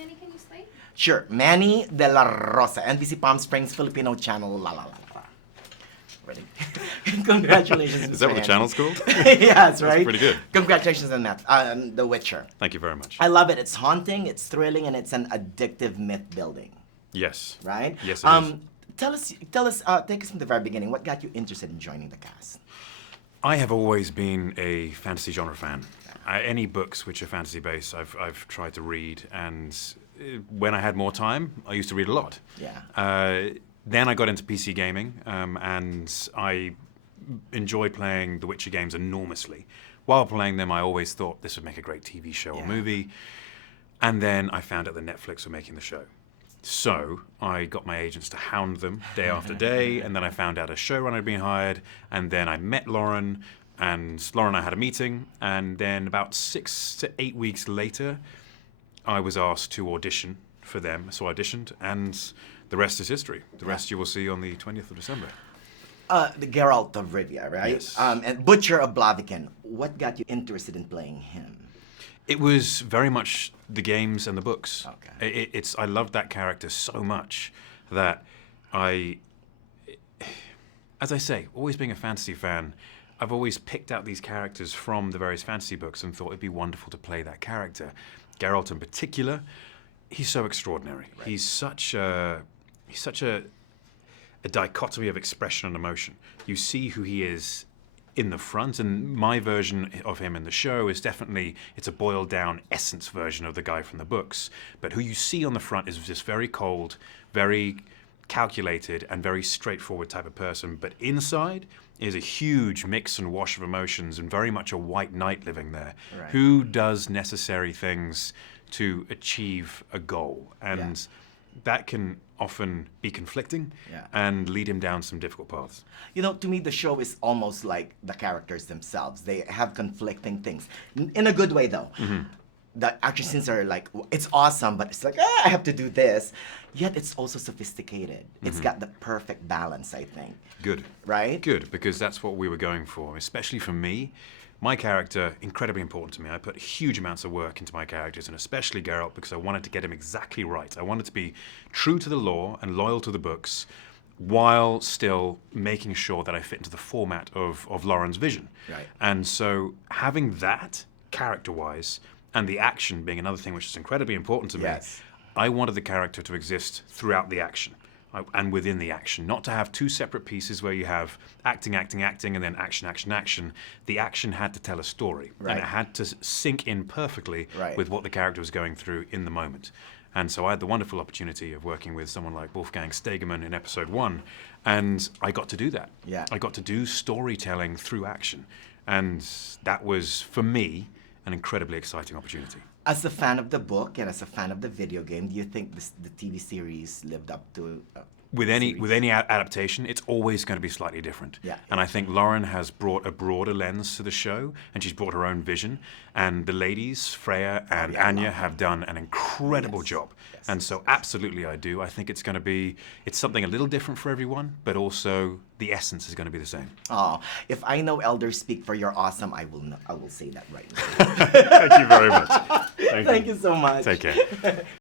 Manny, can you slay? Sure. Manny de la Rosa, NBC Palm Springs Filipino channel. La la la la. Ready? Congratulations, Mr. Is that what the Manny. channel's called? Yes, right? pretty good. Congratulations on that. The Witcher. Thank you very much. I love it. It's haunting, it's thrilling, and it's an addictive myth building. Yes. Right? Yes, it is. Tell us, take us from the very beginning. What got you interested in joining the cast? I have always been a fantasy genre fan. Any books which are fantasy-based, I've tried to read, and when I had more time, I used to read a lot. Yeah. Then I got into PC gaming, and I enjoyed playing the Witcher games enormously. While playing them, I always thought this would make a great TV show or movie, and then I found out that Netflix were making the show. So I got my agents to hound them day after day, and then I found out a showrunner had been hired, and then I met Lauren, and Lauren and I had a meeting, and then about 6 to 8 weeks later, I was asked to audition for them. So I auditioned, and the rest is history. The rest you will see on the 20th of December. The Geralt of Rivia, right? Yes. And Butcher of Blaviken. What got you interested in playing him? It was very much the games and the books. Okay. I loved that character so much that as I say, always being a fantasy fan, I've always picked out these characters from the various fantasy books and thought it'd be wonderful to play that character. Geralt in particular, he's so extraordinary. Right. He's such a dichotomy of expression and emotion. You see who he is in the front, and my version of him in the show is definitely, it's a boiled down essence version of the guy from the books, but who you see on the front is this very cold, very calculated, and very straightforward type of person, but inside is a huge mix and wash of emotions and very much a white knight living there, who does necessary things to achieve a goal, and that can often be conflicting and lead him down some difficult paths. You know, to me, the show is almost like the characters themselves. They have conflicting things. In a good way, though. Mm-hmm. The action scenes are like, it's awesome, but it's like, I have to do this. Yet it's also sophisticated. It's got the perfect balance, I think. Good. Right? Good, because that's what we were going for, especially for me. My character, incredibly important to me. I put huge amounts of work into my characters, and especially Geralt, because I wanted to get him exactly right. I wanted to be true to the lore and loyal to the books, while still making sure that I fit into the format of Lauren's vision. Right. And so having that, character-wise, and the action being another thing which is incredibly important to me, I wanted the character to exist throughout the action. And within the action, not to have two separate pieces where you have acting, acting, acting, and then action, action, action. The action had to tell a story, and it had to sink in perfectly with what the character was going through in the moment. And so I had the wonderful opportunity of working with someone like Wolfgang Stegemann in episode 1, and I got to do that. Yeah. I got to do storytelling through action, and that was, for me, an incredibly exciting opportunity. As a fan of the book and as a fan of the video game, do you think the TV series lived up to with any adaptation, it's always going to be slightly different. Yeah. And I think Lauren has brought a broader lens to the show, and she's brought her own vision. And the ladies, Freya and Anya, have done an incredible job. Yes. And so absolutely I do. I think it's going to be, it's something a little different for everyone, but also the essence is going to be the same. Oh, if I know elders speak for your awesome, I will say that right now. Thank you very much. Thank you so much. Take care.